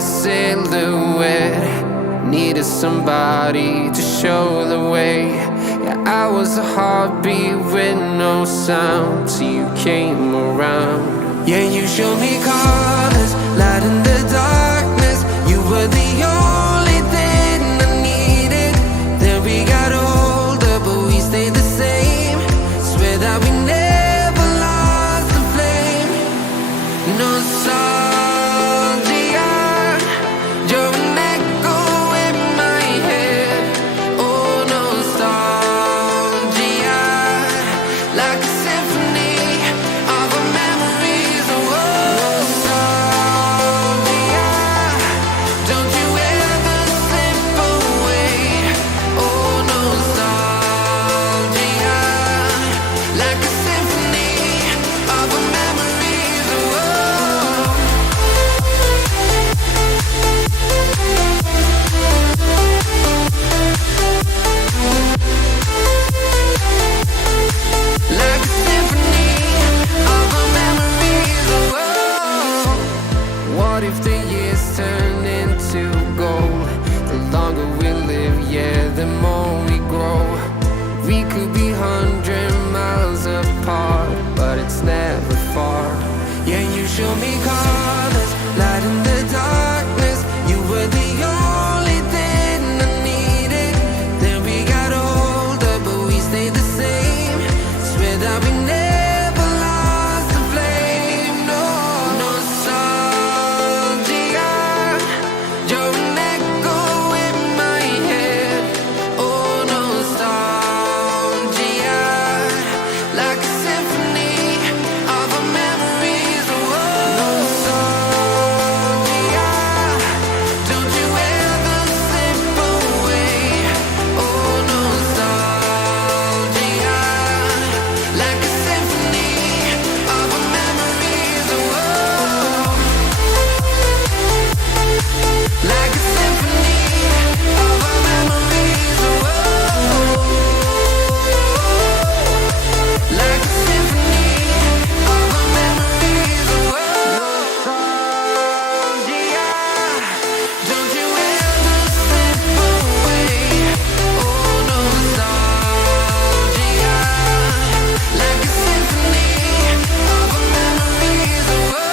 silhouette. Needed somebody to show the way. Yeah, I was a heartbeat with no sound till you came around. Yeah, you showed me colors, light in the darkness. You were the only thing I needed. Then we got older, but we stayed the same. Swear that we never lost the flame. Nostalgia, you're an echo in my head. Oh, nostalgia, like a symphony of our memories. Oh, nostalgia, don't you ever slip away. Oh, nostalgia, like a symphony of our memories. Oh, like a symphony of our memories. Oh, what if the years turn into gold? The longer we live, yeah, the more we grow. We could be 100 miles apart, but it's never far. Yeah, you show me colors, light in the darkness. You were the only thing I needed. Then we got older, but we stayed the same. Swear that we never lost the flame. No, nostalgia, you're an echo in my head. Oh, nostalgia, like a symphony of our memories. Oh, nostalgia, don't you ever slip away. Oh, nostalgia, like a symphony of our memories. Oh, like a symphony of our memories. Oh, like a symphony of our memories. Oh, nostalgia, don't you ever slip away. Oh, nostalgia, like a symphony of our memories. Oh,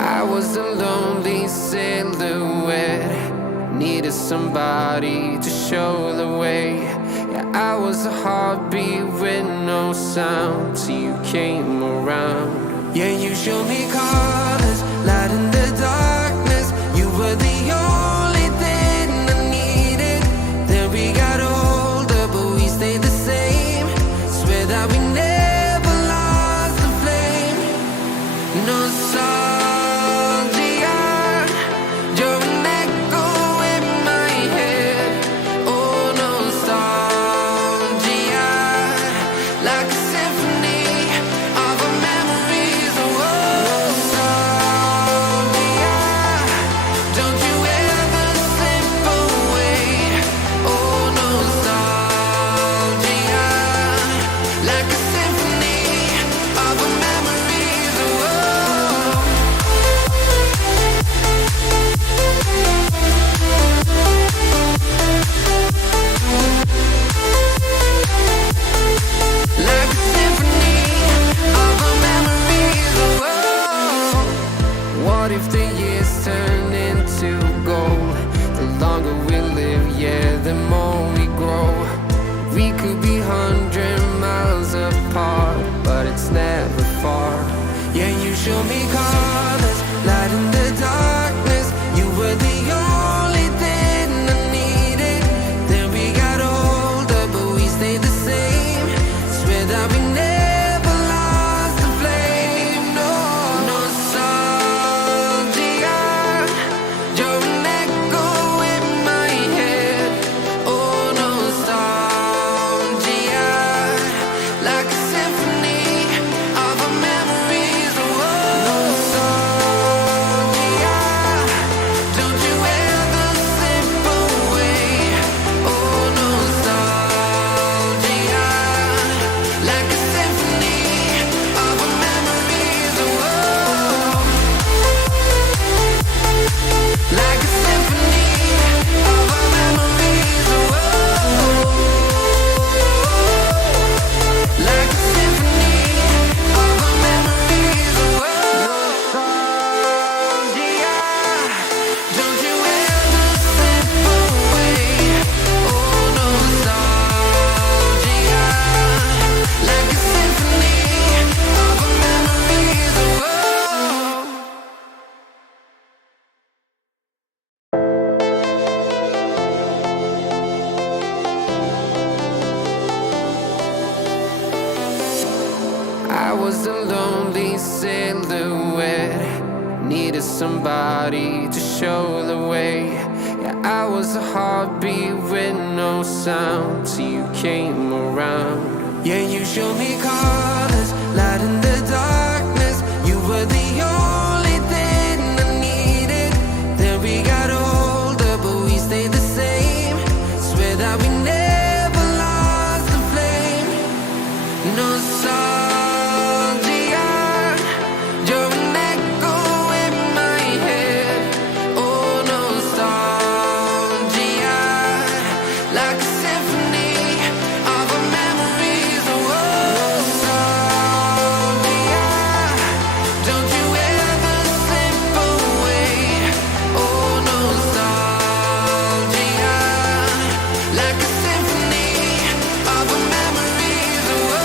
I was a lonely silhouette. Needed somebody to show the way. Yeah, I was a heartbeat with no sound till you came around. Yeah, you showed me colors, light in the darkness. You were the only thing I needed. Then we got older, but we stayed the same. Swear that we never lost the flame. Nostalgia, you're an echo in my head. Oh, nostalgia, like a symphony of our memories. Oh, nostalgia, don't you ever slip away. Oh, nostalgia, like a symphony of our memories. Oh, like a symphony of our memories. Oh, what if the years turn into gold? The longer we live, yeah, the more we grow. We could be 100 miles apart, but it's never far. Yeah, you show me colors, light in the darkness. You were the only thing I needed. Then we got older, but we stayed the same. Swear that we never lost the flame. No, nostalgia, you're an echo in my head. Oh, nostalgia, like a symphony of our memories. Oh, I was a lonely silhouette, needed somebody to show the way. Yeah, I was a heartbeat with no sound till you came around. Yeah, you showed me colors, light in the darkness. You were the only thing I needed. Then we got older, but we stayed the same. Swear that we never lost the flame. Nostalgia, you're an echo in my head. Oh, nostalgia, like a symphony of our memories. Oh, nostalgia, don't you ever slip away. Oh, nostalgia, like a symphony of our memories. Oh,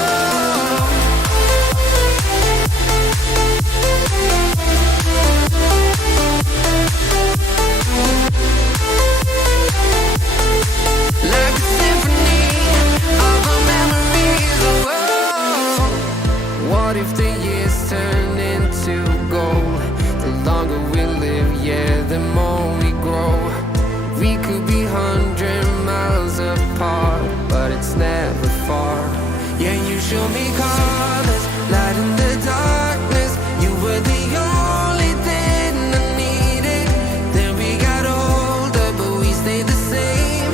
like a symphony of our memories. Oh, what if the years turn into gold? The longer we live, yeah, the more we grow. We could be 100 miles apart, but it's never far. Yeah, you show me colors, light in the darkness. You were the only thing I needed. Then we got older, but we stayed the same.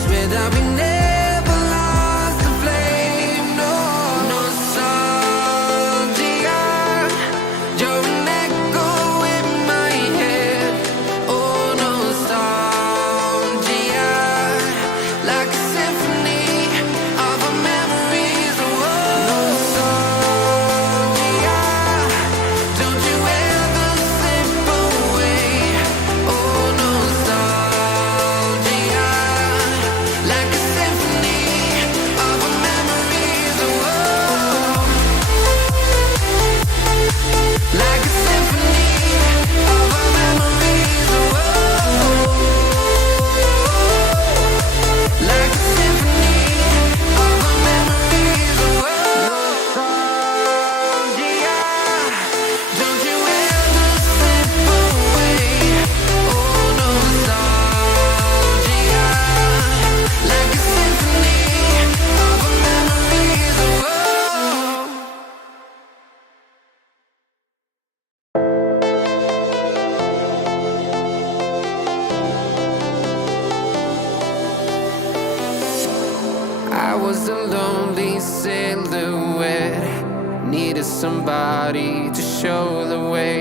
Swear that we never lost the flame. No, nostalgia, you're an echo in my head. Oh, nostalgia, like a symphony of our memories. Oh, nostalgia, don't you ever slip away. Oh, nostalgia, like a symphony of our memories. Oh, like a symphony of our memories. Oh, like a symphony of our memories. Oh, nostalgia, don't you ever slip away. Oh, nostalgia, like a symphony of our memories. Oh, I was a lonely silhouette, needed somebody to show the way.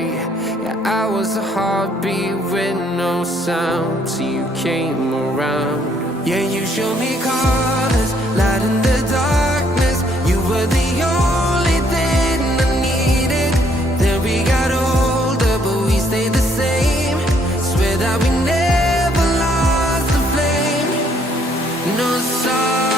Yeah, I was a heartbeat with no sound till you came around. Yeah, you showed me colors, light in the darkness. You were the only thing I needed. Then we got older, but we stayed the same. Swear that we never lost the flame. No sorry.